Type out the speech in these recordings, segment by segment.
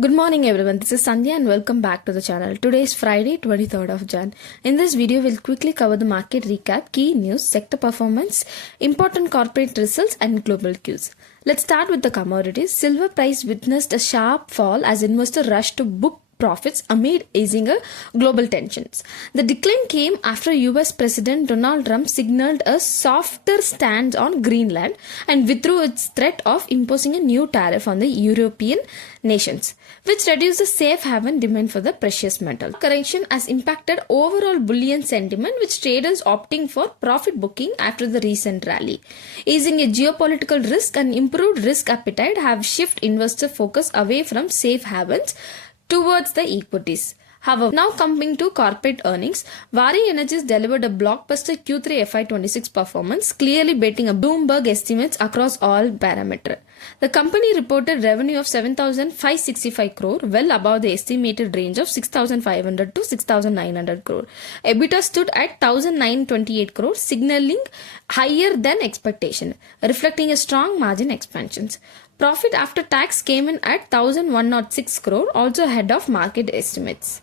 Good morning everyone, this is Sandhya and welcome back to the channel. Today is Friday 23rd of Jan. In this video, we'll quickly cover the market recap, key news, sector performance, important corporate results and global cues. Let's start with the commodities. Silver price witnessed a sharp fall as investors rushed to book profits amid easing global tensions. The decline came after US President Donald Trump signaled a softer stance on Greenland and withdrew its threat of imposing a new tariff on the European nations, which reduced the safe haven demand for the precious metal. Correction has impacted overall bullion sentiment, with traders opting for profit booking after the recent rally. Easing a geopolitical risk and improved risk appetite have shifted investor focus away from safe havens towards the equities. However, now coming to corporate earnings, Waaree Energies delivered a blockbuster Q3 FY26 performance, clearly beating a Bloomberg estimates across all parameters. The company reported revenue of 7,565 crore, well above the estimated range of 6,500 to 6,900 crore. EBITDA stood at 1,928 crore, signaling higher than expectation, reflecting a strong margin expansions. Profit after tax came in at 1,106 crore, also ahead of market estimates.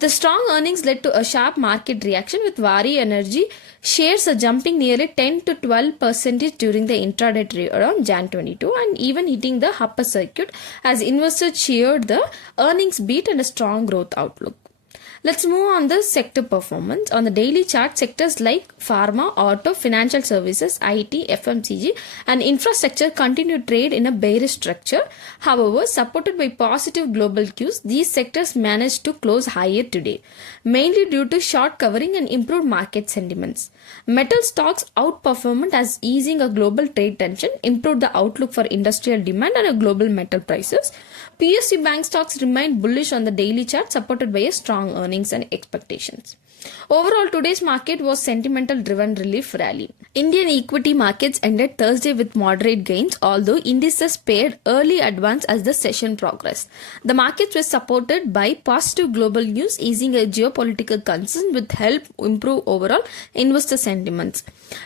The strong earnings led to a sharp market reaction, with Waaree Energy shares jumping nearly 10 to 12% during the intraday trade on Jan 22 and even hitting the upper circuit as investors cheered the earnings beat and a strong growth outlook. Let's move on the sector performance. On the daily chart, sectors like pharma, auto, financial services, IT, FMCG and infrastructure continue to trade in a bearish structure. However, supported by positive global cues, these sectors managed to close higher today, mainly due to short covering and improved market sentiments. Metal stocks outperformed as easing a global trade tension improved the outlook for industrial demand and global metal prices. PSU bank stocks remained bullish on the daily chart, supported by a strong earnings and expectations. Overall, today's market was sentimental driven relief rally. Indian equity markets ended Thursday with moderate gains, although indices paid early advance as the session progressed. The markets were supported by positive global news, easing a geopolitical concern with help improve overall investor sentiments.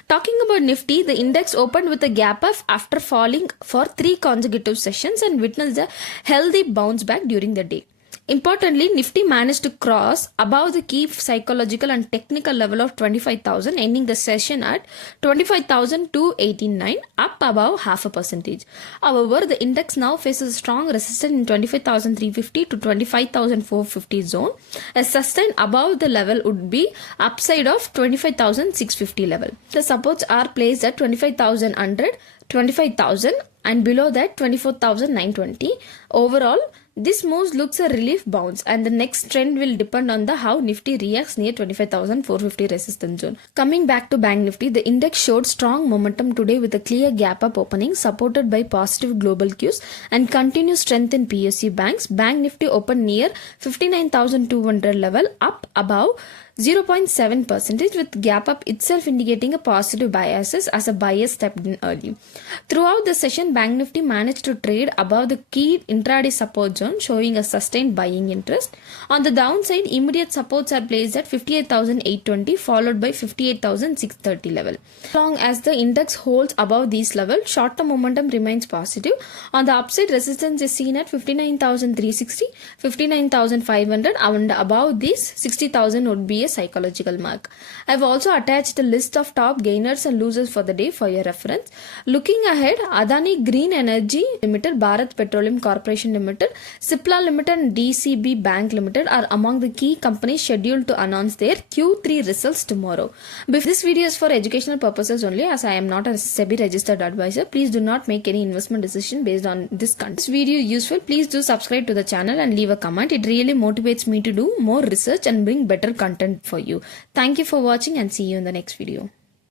Talking about Nifty, the index opened with a gap up after falling for 3 consecutive sessions and witnessed a healthy bounce back during the day. Importantly, Nifty managed to cross above the key psychological and technical level of 25,000, ending the session at 25,289, up above 0.5%. However, the index now faces strong resistance in 25,350 to 25,450 zone. A sustain above the level would be upside of 25,650 level. The supports are placed at 25,100, 25,000 and below that 24,920. Overall, this move looks a relief bounce and the next trend will depend on the how Nifty reacts near 25,450 resistance zone. Coming back to Bank Nifty, the index showed strong momentum today with a clear gap up opening supported by positive global cues and continued strength in PSU banks. Bank Nifty opened near 59,200 level, up above 0.7% with gap up itself indicating a positive biases as a buyer stepped in early. Throughout the session, Bank Nifty managed to trade above the key intraday support zone, showing a sustained buying interest. On the downside, immediate supports are placed at 58,820 followed by 58,630 level. As long as the index holds above these levels, short-term momentum remains positive. On the upside, resistance is seen at 59,360, 59,500 and above this 60,000 would be a psychological mark. I've also attached a list of top gainers and losers for the day for your reference. Looking ahead, Adani Green Energy Limited, Bharat Petroleum Corporation Limited, Cipla Limited and DCB Bank Limited are among the key companies scheduled to announce their Q3 results tomorrow. This video is for educational purposes only, as I am not a SEBI registered advisor. Please do not make any investment decision based on this content. This video is useful. Please do subscribe to the channel and leave a comment. It really motivates me to do more research and bring better content for you. Thank you for watching and see you in the next video.